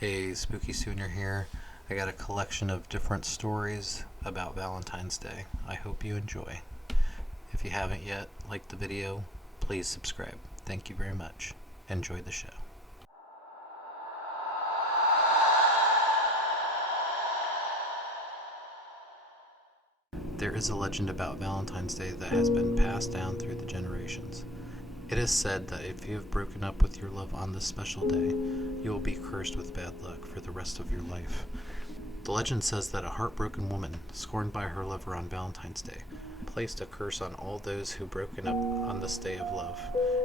Hey, Spooky Sooner here. I got a collection of different stories about Valentine's Day. I hope you enjoy. If you haven't yet, like the video, please subscribe. Thank you very much. Enjoy the show. There is a legend about Valentine's Day that has been passed down through the generations. It is said that if you have broken up with your love on this special day, you will be cursed with bad luck for the rest of your life. The legend says that a heartbroken woman, scorned by her lover on Valentine's Day, placed a curse on all those who broken up on this day of love.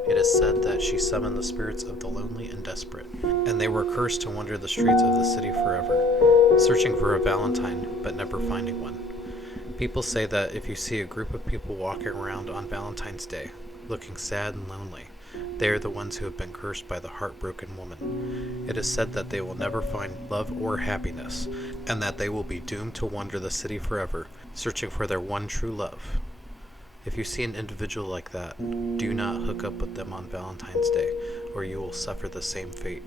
It is said that she summoned the spirits of the lonely and desperate, and they were cursed to wander the streets of the city forever, searching for a Valentine but never finding one. People say that if you see a group of people walking around on Valentine's Day, looking sad and lonely, they are the ones who have been cursed by the heartbroken woman. It is said that they will never find love or happiness, and that they will be doomed to wander the city forever, searching for their one true love. If you see an individual like that, do not hook up with them on Valentine's Day, or you will suffer the same fate.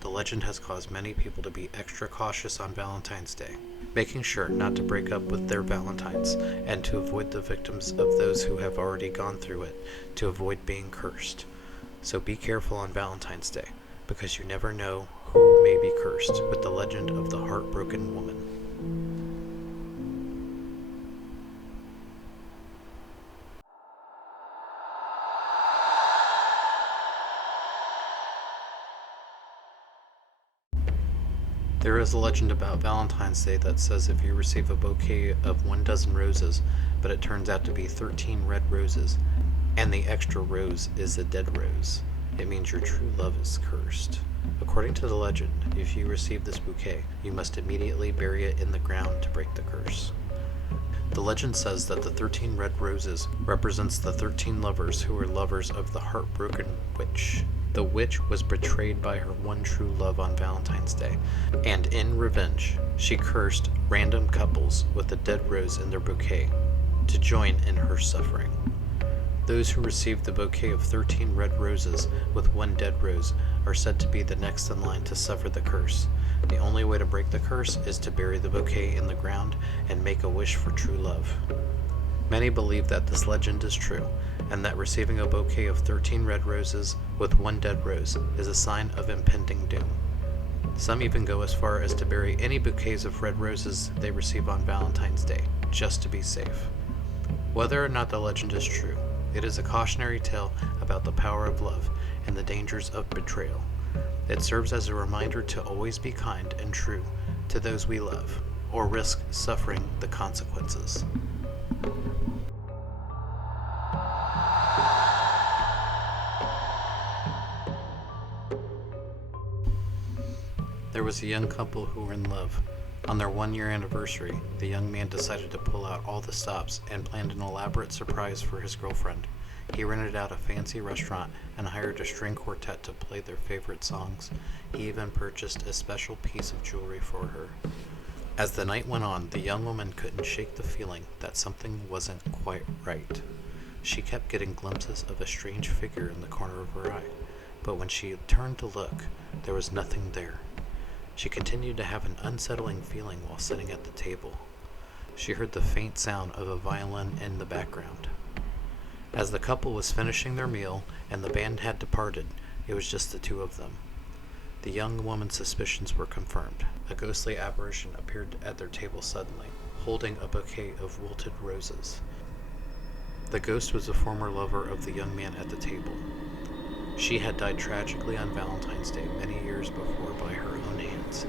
The legend has caused many people to be extra cautious on Valentine's Day, making sure not to break up with their Valentines and to avoid the victims of those who have already gone through it, to avoid being cursed. So be careful on Valentine's Day, because you never know who may be cursed with the legend of the heartbroken woman. There is a legend about Valentine's Day that says if you receive a bouquet of 1 dozen roses, but it turns out to be 13 red roses, and the extra rose is a dead rose, it means your true love is cursed. According to the legend, if you receive this bouquet, you must immediately bury it in the ground to break the curse. The legend says that the 13 red roses represents the 13 lovers who were lovers of the heartbroken witch. The witch was betrayed by her one true love on Valentine's Day, and in revenge, she cursed random couples with a dead rose in their bouquet to join in her suffering. Those who received the bouquet of 13 red roses with one dead rose are said to be the next in line to suffer the curse. The only way to break the curse is to bury the bouquet in the ground and make a wish for true love. Many believe that this legend is true, and that receiving a bouquet of 13 red roses with one dead rose is a sign of impending doom. Some even go as far as to bury any bouquets of red roses they receive on Valentine's Day, just to be safe. Whether or not the legend is true, it is a cautionary tale about the power of love and the dangers of betrayal. It serves as a reminder to always be kind and true to those we love, or risk suffering the consequences. There was a young couple who were in love. On their 1-year anniversary, the young man decided to pull out all the stops and planned an elaborate surprise for his girlfriend. He rented out a fancy restaurant and hired a string quartet to play their favorite songs. He even purchased a special piece of jewelry for her. As the night went on, the young woman couldn't shake the feeling that something wasn't quite right. She kept getting glimpses of a strange figure in the corner of her eye, but when she turned to look, there was nothing there. She continued to have an unsettling feeling while sitting at the table. She heard the faint sound of a violin in the background. As the couple was finishing their meal and the band had departed, it was just the two of them. The young woman's suspicions were confirmed. A ghostly apparition appeared at their table suddenly, holding a bouquet of wilted roses. The ghost was a former lover of the young man at the table. She had died tragically on Valentine's Day many years before by her own hands.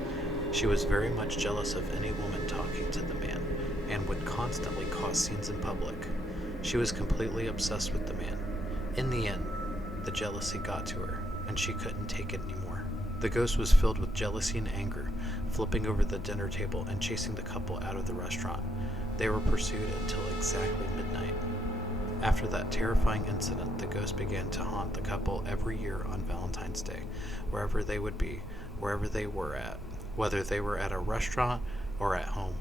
She was very much jealous of any woman talking to the man, and would constantly cause scenes in public. She was completely obsessed with the man. In the end, the jealousy got to her, and she couldn't take it anymore. The ghost was filled with jealousy and anger, flipping over the dinner table and chasing the couple out of the restaurant. They were pursued until exactly midnight. After that terrifying incident, the ghost began to haunt the couple every year on Valentine's Day, wherever they would be, wherever they were at, whether they were at a restaurant or at home.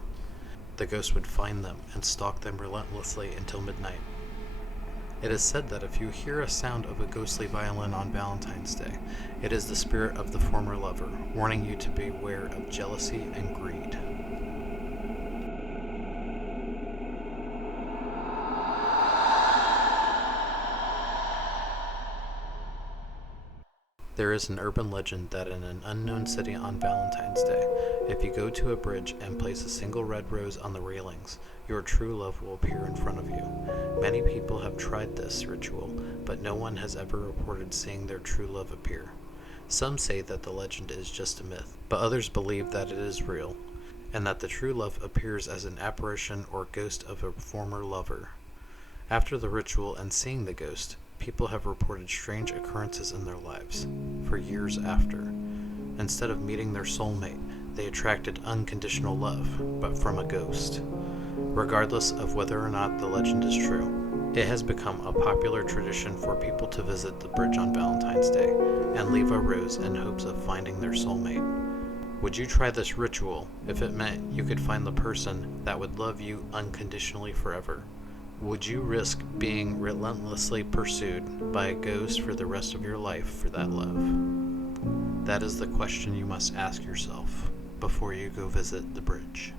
The ghost would find them and stalk them relentlessly until midnight. It is said that if you hear a sound of a ghostly violin on Valentine's Day, it is the spirit of the former lover, warning you to beware of jealousy and greed. There is an urban legend that in an unknown city on Valentine's Day, if you go to a bridge and place a single red rose on the railings, your true love will appear in front of you. Many people have tried this ritual, but no one has ever reported seeing their true love appear. Some say that the legend is just a myth, but others believe that it is real, and that the true love appears as an apparition or ghost of a former lover. After the ritual and seeing the ghost, people have reported strange occurrences in their lives for years after. Instead of meeting their soulmate, they attracted unconditional love, but from a ghost. Regardless of whether or not the legend is true, it has become a popular tradition for people to visit the bridge on Valentine's Day and leave a rose in hopes of finding their soulmate. Would you try this ritual if it meant you could find the person that would love you unconditionally forever? Would you risk being relentlessly pursued by a ghost for the rest of your life for that love? That is the question you must ask yourself before you go visit the bridge.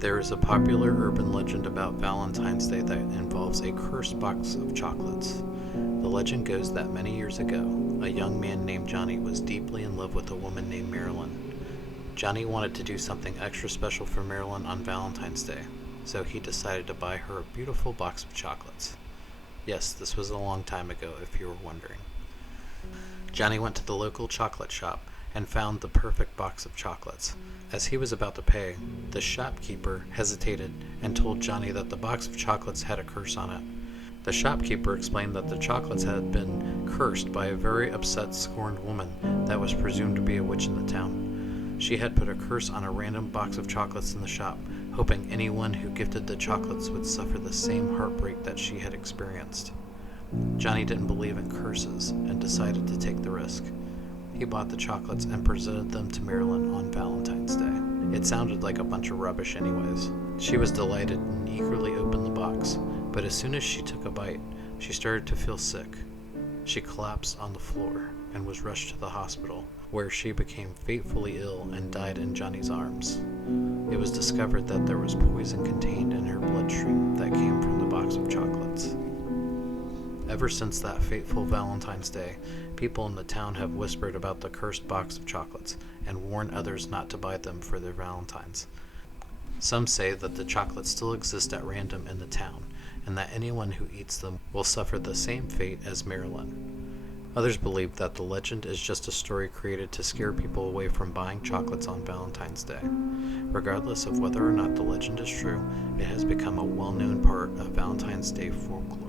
There is a popular urban legend about Valentine's Day that involves a cursed box of chocolates. The legend goes that many years ago, a young man named Johnny was deeply in love with a woman named Marilyn. Johnny wanted to do something extra special for Marilyn on Valentine's Day, so he decided to buy her a beautiful box of chocolates. Yes, this was a long time ago, if you were wondering. Johnny went to the local chocolate shop and found the perfect box of chocolates. As he was about to pay, the shopkeeper hesitated and told Johnny that the box of chocolates had a curse on it. The shopkeeper explained that the chocolates had been cursed by a very upset, scorned woman that was presumed to be a witch in the town. She had put a curse on a random box of chocolates in the shop, hoping anyone who gifted the chocolates would suffer the same heartbreak that she had experienced. Johnny didn't believe in curses and decided to take the risk. He bought the chocolates and presented them to Marilyn on Valentine's Day. It sounded like a bunch of rubbish anyways. She was delighted and eagerly opened the box, but as soon as she took a bite, she started to feel sick. She collapsed on the floor and was rushed to the hospital, where she became fatefully ill and died in Johnny's arms. It was discovered that there was poison contained in her bloodstream that came from the box of chocolates. Ever since that fateful Valentine's Day, people in the town have whispered about the cursed box of chocolates and warned others not to buy them for their Valentines. Some say that the chocolates still exist at random in the town, and that anyone who eats them will suffer the same fate as Marilyn. Others believe that the legend is just a story created to scare people away from buying chocolates on Valentine's Day. Regardless of whether or not the legend is true, it has become a well-known part of Valentine's Day folklore.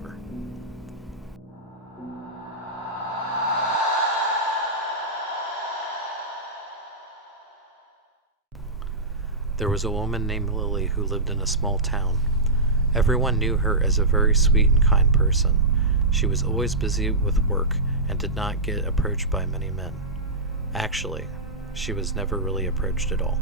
There was a woman named Lily who lived in a small town. Everyone knew her as a very sweet and kind person. She was always busy with work and did not get approached by many men. Actually, she was never really approached at all.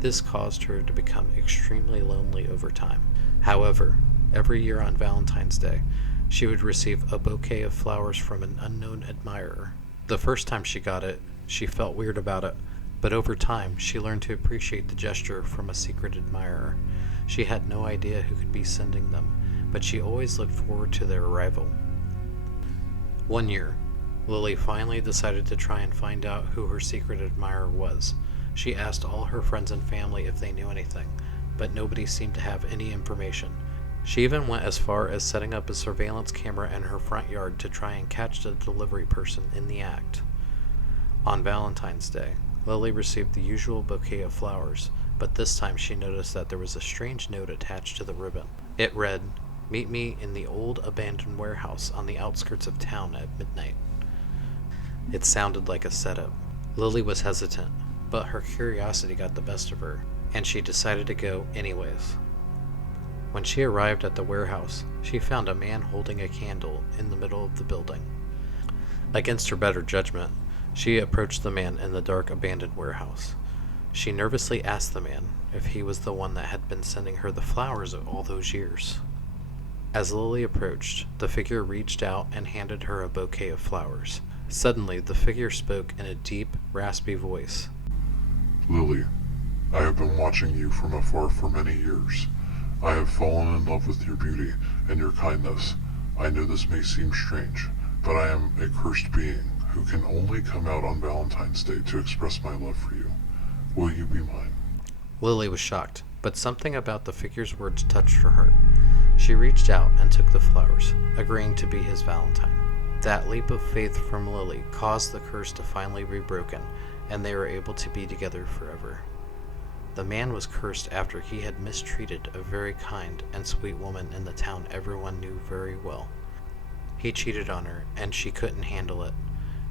This caused her to become extremely lonely over time. However, every year on Valentine's Day, she would receive a bouquet of flowers from an unknown admirer. The first time she got it, she felt weird about it, but over time, she learned to appreciate the gesture from a secret admirer. She had no idea who could be sending them, but she always looked forward to their arrival. One year, Lily finally decided to try and find out who her secret admirer was. She asked all her friends and family if they knew anything, but nobody seemed to have any information. She even went as far as setting up a surveillance camera in her front yard to try and catch the delivery person in the act. On Valentine's Day, Lily received the usual bouquet of flowers, but this time she noticed that there was a strange note attached to the ribbon. It read, "Meet me in the old abandoned warehouse on the outskirts of town at midnight." It sounded like a setup. Lily was hesitant, but her curiosity got the best of her, and she decided to go anyways. When she arrived at the warehouse, she found a man holding a candle in the middle of the building. Against her better judgment, She approached the man in the dark, abandoned warehouse. She nervously asked the man if he was the one that had been sending her the flowers all those years. As Lily approached, the figure reached out and handed her a bouquet of flowers. Suddenly, the figure spoke in a deep, raspy voice. Lily, I have been watching you from afar for many years. I have fallen in love with your beauty and your kindness. I know this may seem strange, but I am a cursed being who can only come out on Valentine's Day to express my love for you. Will you be mine? Lily was shocked, but something about the figure's words touched her heart. She reached out and took the flowers, agreeing to be his Valentine. That leap of faith from Lily caused the curse to finally be broken, and they were able to be together forever. The man was cursed after he had mistreated a very kind and sweet woman in the town everyone knew very well. He cheated on her, and she couldn't handle it.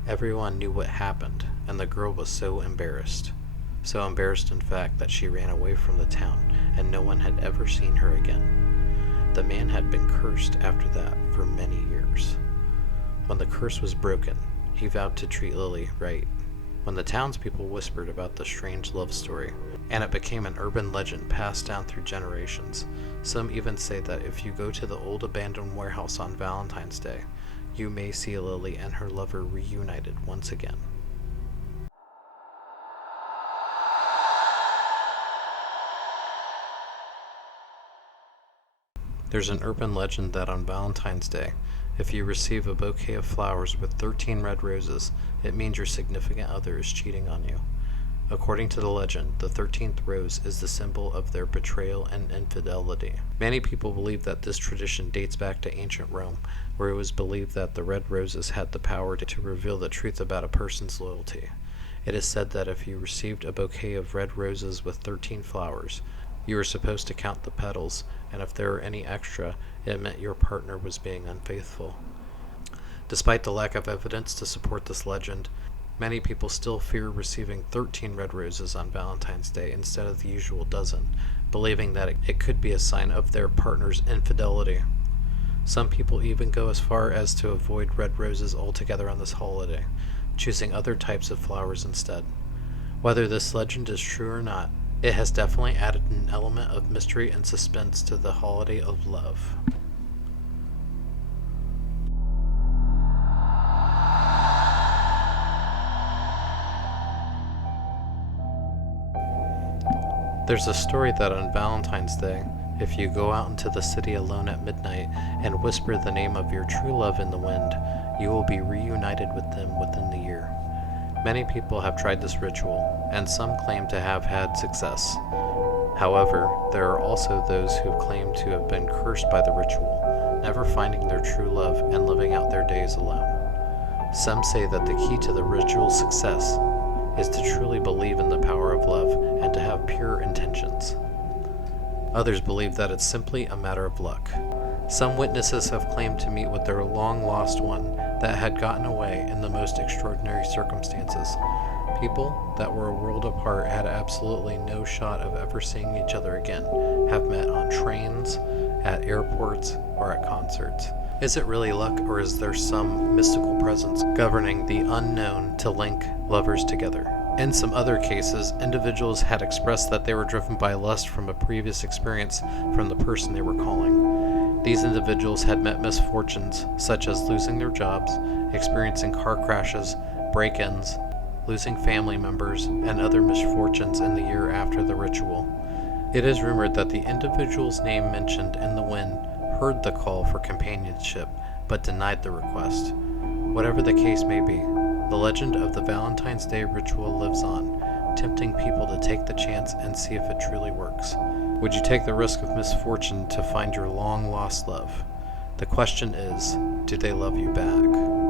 Everyone knew what happened, and the girl was so embarrassed. So embarrassed, in fact, that she ran away from the town, and no one had ever seen her again. The man had been cursed after that for many years. When the curse was broken, he vowed to treat Lily right. When the townspeople whispered about the strange love story, and it became an urban legend passed down through generations, some even say that if you go to the old abandoned warehouse on Valentine's Day, you may see Lily and her lover reunited once again. There's an urban legend that on Valentine's Day, if you receive a bouquet of flowers with 13 red roses, it means your significant other is cheating on you. According to the legend, the 13th rose is the symbol of their betrayal and infidelity. Many people believe that this tradition dates back to ancient Rome, where it was believed that the red roses had the power to reveal the truth about a person's loyalty. It is said that if you received a bouquet of red roses with 13 flowers, you were supposed to count the petals, and if there were any extra, it meant your partner was being unfaithful. Despite the lack of evidence to support this legend, many people still fear receiving 13 red roses on Valentine's Day instead of the usual dozen, believing that it could be a sign of their partner's infidelity. Some people even go as far as to avoid red roses altogether on this holiday, choosing other types of flowers instead. Whether this legend is true or not, it has definitely added an element of mystery and suspense to the holiday of love. There's a story that on Valentine's Day, if you go out into the city alone at midnight and whisper the name of your true love in the wind, you will be reunited with them within the year. Many people have tried this ritual, and some claim to have had success. However, there are also those who claim to have been cursed by the ritual, never finding their true love and living out their days alone. Some say that the key to the ritual's success is to truly believe in the power of love and to have pure intentions. Others believe that it's simply a matter of luck. Some witnesses have claimed to meet with their long-lost one that had gotten away in the most extraordinary circumstances. People that were a world apart had absolutely no shot of ever seeing each other again, have met on trains, at airports, or at concerts. Is it really luck, or is there some mystical presence governing the unknown to link lovers together? In some other cases, individuals had expressed that they were driven by lust from a previous experience from the person they were calling. These individuals had met misfortunes, such as losing their jobs, experiencing car crashes, break-ins, losing family members, and other misfortunes in the year after the ritual. It is rumored that the individual's name mentioned in the wind heard the call for companionship, but denied the request. Whatever the case may be, the legend of the Valentine's Day ritual lives on, tempting people to take the chance and see if it truly works. Would you take the risk of misfortune to find your long-lost love? The question is, do they love you back?